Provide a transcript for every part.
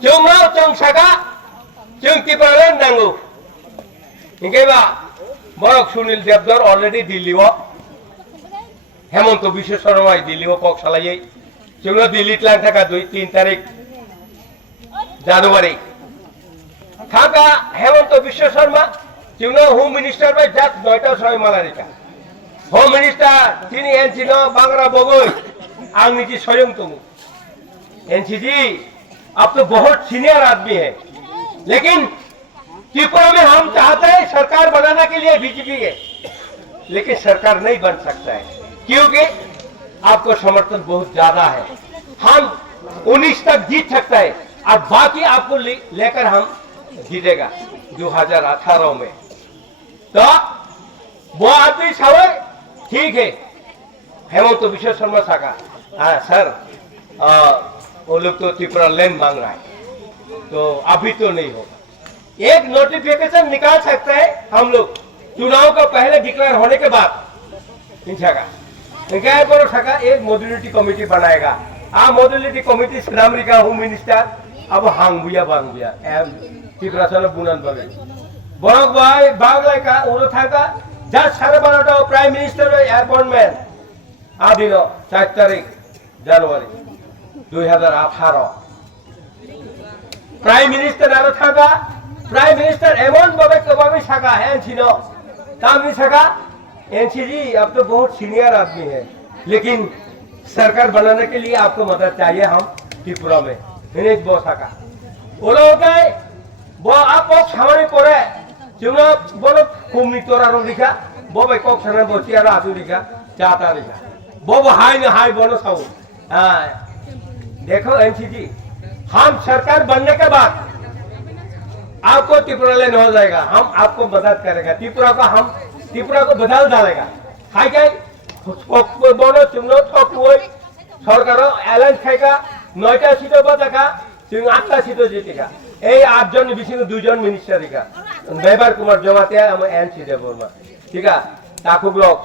Chungau chung saka chung Tipralan nangu. Ingke ba Borok Sunil Devdor already Delhi wo. Hemonto Biswa Sarma Delhi wo kok salai. Chungau Delhi tlang thaka 2-3 tarik January. Thaka Hemonto Biswa Sarma Chungau Home Minister by just 9টা 6 malarika. Home Minister Tini Encino Bangra Bogoi Angni ji Soyong Tumu. NC ji आप तो बहुत senior आदमी है, लेकिन त्रिपुरा में हम चाहते हैं सरकार बनाने के लिए बीजेपी के, लेकिन सरकार नहीं बन सकता है क्योंकि आपको समर्थन बहुत ज्यादा है। हम 19 तक जीत सकता है और बाकी आपको लेकर हम जीतेगा 2018 में। तो वो आदमी सब ठीक है, हेमंत बिश्व शर्मा साका हाँ सर वो लोग तो त्रिपुरा लैंड मांग रहा है, तो अभी तो नहीं होगा। एक नोटिफिकेशन निकाल सकते हैं हम लोग चुनाव का पहले डिक्लेयर होने के बाद इनका करो सका एक मॉड्यूलिटी कमेटी बनाएगा। मॉड्यूलिटी कमेटी श्रीरामरिका होम मिनिस्टर अब हांगबुया बांगबुया त्रिपुरा सर बुनान बगे बरक भाई बांग्लाय का उरो थाका जज 12:30 प्राइम मिनिस्टर अपॉइंटमेंट दिन 4 तारीख जनवरी 2018 प्राइम मिनिस्टर आरो थाका प्राइम मिनिस्टर एमन बाबे कबाबी सका है एनसीनो तामनी सका एनसी जी अब तो बहुत सीनियर आदमी है, लेकिन सरकार बनाने के लिए आपको मदद चाहिए। हम त्रिपुरा में नहीं बो सका वो लोग वो आप सामने पड़े चुना बोलो कुमनी तोरा रो लिखा वो भाई कोक सना बोचिया रो आतु लिखा चाहता लिखा वो हाई न हाई बोलो सब। देखो एनसी जी हम सरकार बनने के बाद आपको त्रिपुरा लैंड हो जाएगा, हम आपको मदद करेगा, त्रिपुरा को बदल डालेगा। खाई गए बोलो चुनो थोक सरकार एलायंस खाएगा 9টা सीटों बचेगा चुन 8টা सीटों जीतेगा। এই 8 জন বিশিষ্ট 2 জন মিনিস্টার কা বেবার কুমার জমাতিয়া আম এনসি দেবর্মা ঠিক আছে তাকুক লোক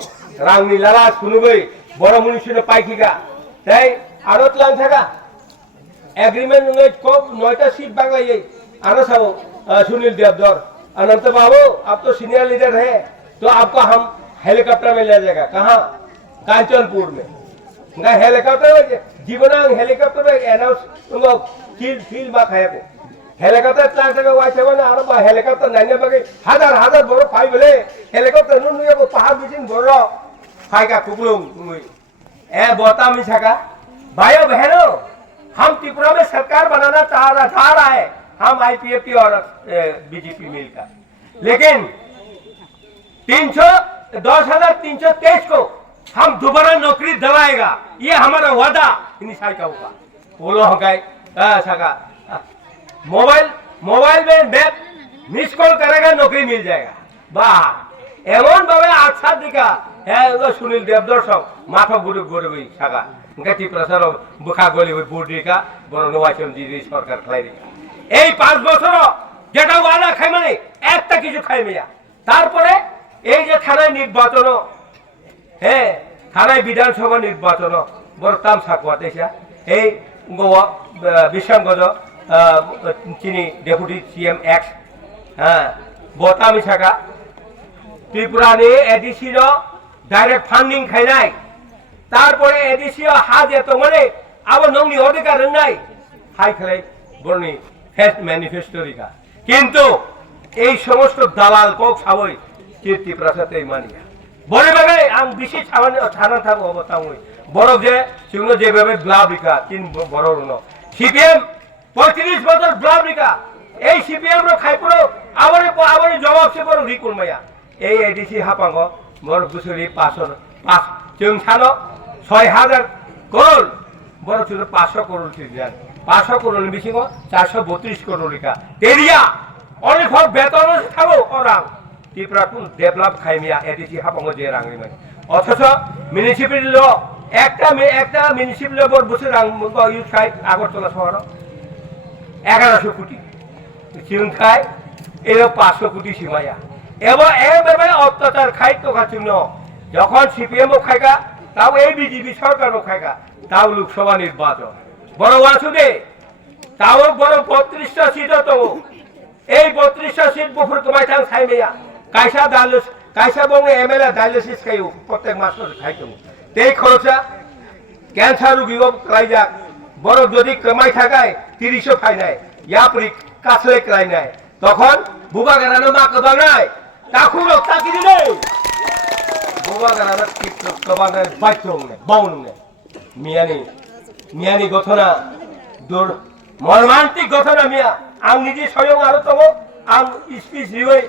রাংনি লালা শুনুবই বড় মিনিস্টার পাইখিগা তাই আরো প্ল্যান থাকা एग्रीमेंट में को 9টা सीट बांग्लाये आना सब सुनील देवधर अनंत बाबू आप तो सीनियर लीडर है, तो आपको हम हेलीकॉप्टर में ले जाएगा। कहाँ? कांचनपुर में हेलीकॉप्टर में जीवनांग हेलीकॉप्टर में अनाउंस तुमको फील मा खाया को हेलीकॉप्टर चार जगह वाइस है ना आरो हेलीकॉप्टर नाइने बगे हजार बड़ो फाइ बोले हेलीकॉप्टर नुनु को पहाड़ बिचिन बड़ो फाइ का कुकुलुम ए बोता मिछाका भाइयों बहनों हम त्रिपुरा में सरकार बनाना चाह रहा है, हम आईपीएफटी और बीजेपी मिलकर, लेकिन 10,323 को हम दोबारा नौकरी दिलाएगा, ये हमारा वादा निशाई का होगा। बोलो हो गए सका मोबाइल में मैप मिस कॉल करेगा नौकरी मिल जाएगा। वाह एमन बाबे अच्छा दिखा है सुनील देवधर सब माथा गुरु गुरु सका त्रिपुरा सर बुखा गली बुढ़िका बड़ नवाचन जी सरकार खाई এই 5 বছর যেটা ওয়াদা খাই মানে একটা কিছু খাই মিয়া তারপরে এই যে থানায় নির্বাচন হ্যাঁ থানায় বিধানসভা নির্বাচন বড় তাম সাকওয়াতেছা এই গোয়া বিশ্বঙ্গজ চিনি ডেপুটি সিএম এক্স হ্যাঁ বতামি থাকা ত্রিপুরানি এডিসি র ডাইরেক্ট ফান্ডিং খাই নাই তারপরে এডিসিও হাজ এত মানে আবার নংনি অধিকার নাই হাই খেলাই বর্ণি ফেস্ট ম্যানিফেস্টোরিকা কিন্তু এই সমস্ত দালাল কক সাবই কীর্তি প্রসাদে মানিয়া বড় ভাবে আম বেশি ছানা থাকবো অবতামই বড় যে চিংনো যেভাবে ব্লাবিকা তিন বড় রুন সিপিএম 35 বছর ব্লাবিকা এই সিপিএম র খাইপুরো আবার জবাব সে বড় রিকুল মায়া এই এডিসি হাপাঙ্গ বড় বুসুরি 5 চিং ছানো 6000 করোড় বড় ছিল 500 করোড় ছিলেন 500 করোড় বেশি 432 করোড় কা তেরিয়া অনেক হক বেতন খাবো ওরা ত্রিপুরা কোন ডেভেলপ খাইমিয়া এডিসি হাপাঙ্গ যে রাঙ্গি মানে অথচ মিউনিসিপালিটি ল একটা মিউনিসিপালিটি বড় বছর রাং ইউজ খাই আগরতলা শহর 1100 কোটি চিং খাই এর 500 কোটি সীমায়া এবার এভাবে অত্যাচার খাই তো খাচ্ছিল যখন সিপিএম ও খাইগা তাও এই বিজেপি সরকারও খাইগা তাও লোকসভা নির্বাচন বড় ওয়াসুদে তাও বড় 32টা সিট তো এই 32টা সিট বুফুর কমাই থাং সাইমেয়া কাইসা বঙ্গে এমএলএ ডায়ালিসিস খাইও প্রত্যেক মাস খাইতো এই খরচা ক্যান্সার রোগীও ক্রাই যাক বড় যদি কমাই থাকায় 30 খাই নাই ইয়াপরি কাছলে ক্রাই নাই তখন বুবা গানানো মা কবা নাই তাকুরক তাকিরি নেই বুবা গানানো টিকটক কবা নাই বাইচং নাই বাউন নাই মিয়ানি ঘটনা দূর মর্মান্তিক ঘটনা মিয়া आं निजे स्वयं आरो दङ आं स्पिच रिवै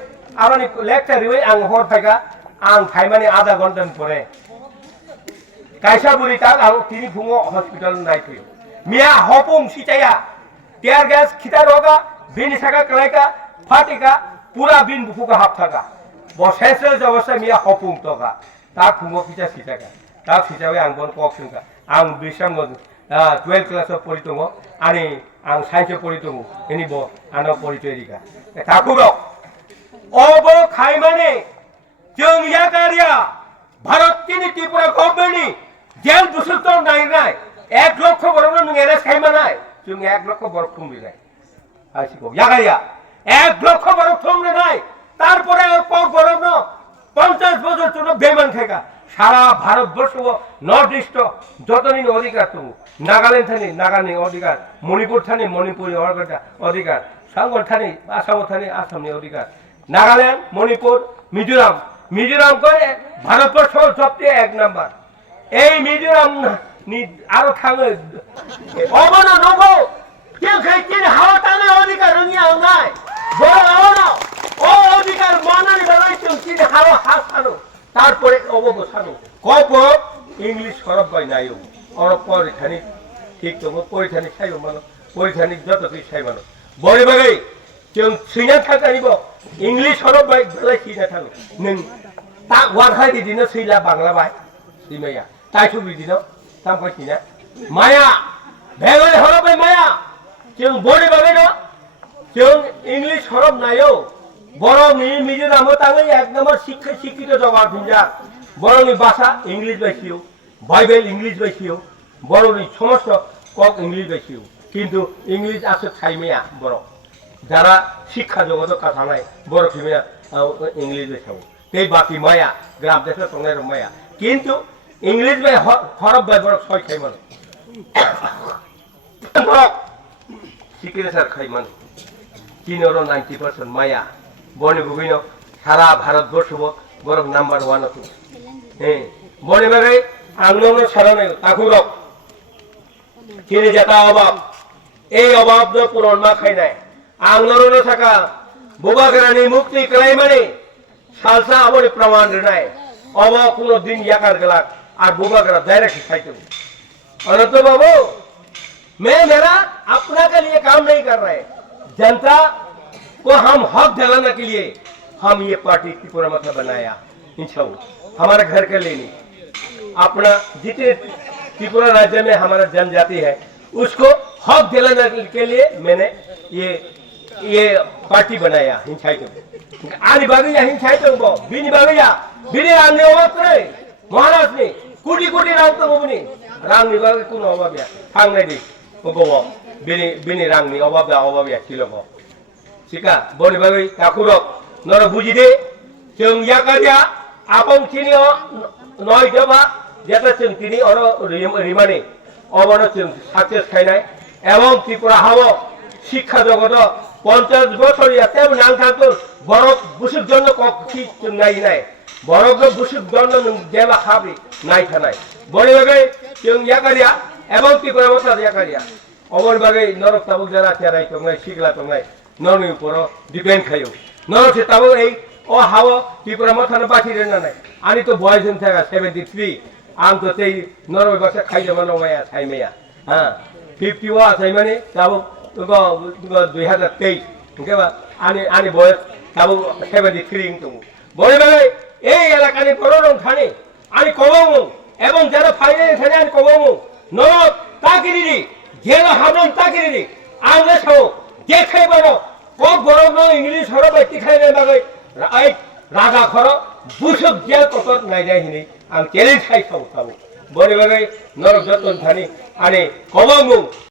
आरोनि लेक्चार रिवै आं हर फायगा आं थाइमानि आधा घन्टानि परे कायसा बुरि ताक आं तिनि फुङो हस्पिटाल नायफैयो मिया हपुं सिटाया टियार गैस खिता रोगा बिनि साका क्लाइका फाटिका पूरा बिन बुफुका हाबथागा बसेसेल अवस्था मिया हपुं तगा ताक फुङो खिता सिटागा ताक सिटावे आं बन कक्सिंगा आं बिसाम 12 क्लासआव परि दङ आनि आं साइन्सआव परि दङ एनि ब आनो परिचय दिगा ठाकुरक अब खाइमाने जों याकारिया भारतनि त्रिपुरा गभर्नमेन्टनि जेल बुसुरथ नायनाय 1 लक्ष बरनो नों एरेस्ट खाइमानाय जों 1 लक्ष बर खुंबिनाय आसिको याकारिया 1 लक्ष बर खुंबिनाय তারপরে পক বরনো 50 বছর জন্য বেমান খাইকা সারা ভারতবর্ষ নর্থ ইস্ট যতদিন অধিকার তুমি নাগাল্যান্ড থানি নাগানি অধিকার মণিপুর থানি মণিপুরি অধিকার সাংগল থানি আসাম থানি আসামনি অধিকার নাগাল্যান্ড মণিপুর মিজোরাম করে ভারতবর্ষ সবচেয়ে 1 নাম্বার এই মিজোরাম আরো থাঙে অবন নগো কেউ খাই কি হাওয়া টানে অধিকার রঙিয়া নাই বড় আওনো ও অধিকার মানানি বেলাই তুমি কি হাওয়া হাসানো তারপরে অবসানো কপ ইংলিশ খরব বাই নাইও অরব পরিখানিক ঠিক তো পরিখানিক খাইও মানো পরিখানিক যত কি খাই মানো বড় বাগাই जों सैना थाखानिबो इंग्लिश खरब बाय बेलाय सैना थाङो नों ता वारहाय दिनो सैला बांला बाय सैमाया ताइसु बिदिनो तामखौ सैना माया बेगले खरब बाय माया जों बड़े बागाय न जों इंग्लिश खरब नायो बर'नि मिजोरामो ताङो एक नम्बर शिक्षित जगा दिनजा बर'नि भाषा इंग्लिश बायसियो बाइबेल इंग्लिश बायसियो बर'नि समस्त কক इंग्लिश बायसियो किन्तु इंग्लिश आसो थाइमाया बर' যারা শিক্ষা জগত কাছানায় বড় ফিমেয়া ইংলিশ বেসাও এই বাকি মায়া গ্রাম দেশে তংনাই মায়া কিন্তু ইংলিশ বাই হরব বাই বড় ছয় খাইমান সিকিরেসার খাইমান 90% মায়া বনে বুবিন সারা ভারতবর্ষ বড় নাম্বার 1 আছে হ্যাঁ বনে বাগাই আংলো সারানো তাকুরক কিনে যেটা অভাব এই অভাব পূরণ মা খাই নাই आंगलरनो थाका बुबाग्रानि मुक्ति कलाइमाने सालसा अबोनि प्रमाण रनाय अब कुनो दिन याकार गला और बुबाग्रा डायरेक्ट खाइतो अनंत बाबू मैं मेरा अपना के लिए काम नहीं कर रहे जनता को हम हक दिलाने के लिए हम ये पार्टी त्रिपुरा मत बनाया इंशाअल्लाह हमारे घर के लिए नहीं अपना जितने त्रिपुरा राज्य में हमारा जनजाति है उसको हक दिलाने के लिए मैंने ये पार्टी बनाया हिंसाई तो आनी बागैया हिंसाई तो बो बिनी बागैया बिनी रांगनि अभाब करे महाराज ने कोटी कोटी रां तो बनि रांगनि बागै कुनो अभाब या थांनाय दि बगो बिनी रांगनि अभाब या किलो बो सिका बनि बागै ताकुरक नर बुझि दे जों याकारिया आपं थिनि नय जबा जेता जों थिनि अर रिमानि अबन जों साक्सेस खायनाय एवं त्रिपुरा हावो शिक्षा जगत 50 বছর এতে নাং থাকতো বরফ বুসুক জন্য কক্ষি নাই নাই বরফ বুসুক জন্য দেবা খাবি নাই থানাই বড় বাগে जों याकारिया এবং কি করে মত याकारिया অবর বাগে নরক তাবুক যারা তেরাই তংলাই শিগলা তংলাই নরনি উপর ডিপেন্ড খাইও নরক সে তাবু এই ও হাও ত্রিপুরা মথানে বাকি রে না নাই আনি তো বয়স জন থাকা 73 আম তো তেই নরক বাসা খাই জমানো মায়া ছাইমেয়া হ্যাঁ 50 ওয়া ছাইমানে তাবু तो 2023 ओकेबा आनी बयस ताबो 73 तो बड़े बागे এই এলাকানি পররং থানে আনি কবামু এবং যারা ফাইনান্স থানে আনি কবামু নরক তাকিরিরি জেলা হামন তাকিরিরি আংলে ছাও দেখাই বড় কক বড় ইংলিশ হরো ব্যক্তি খাই নাই বাগে এই রাজা খর বুসুক জেল কত নাই যাই হিনি আং চ্যালেঞ্জ খাই ছাও তাবো বড়ে বাগে নরক যতন থানে আনি কবামু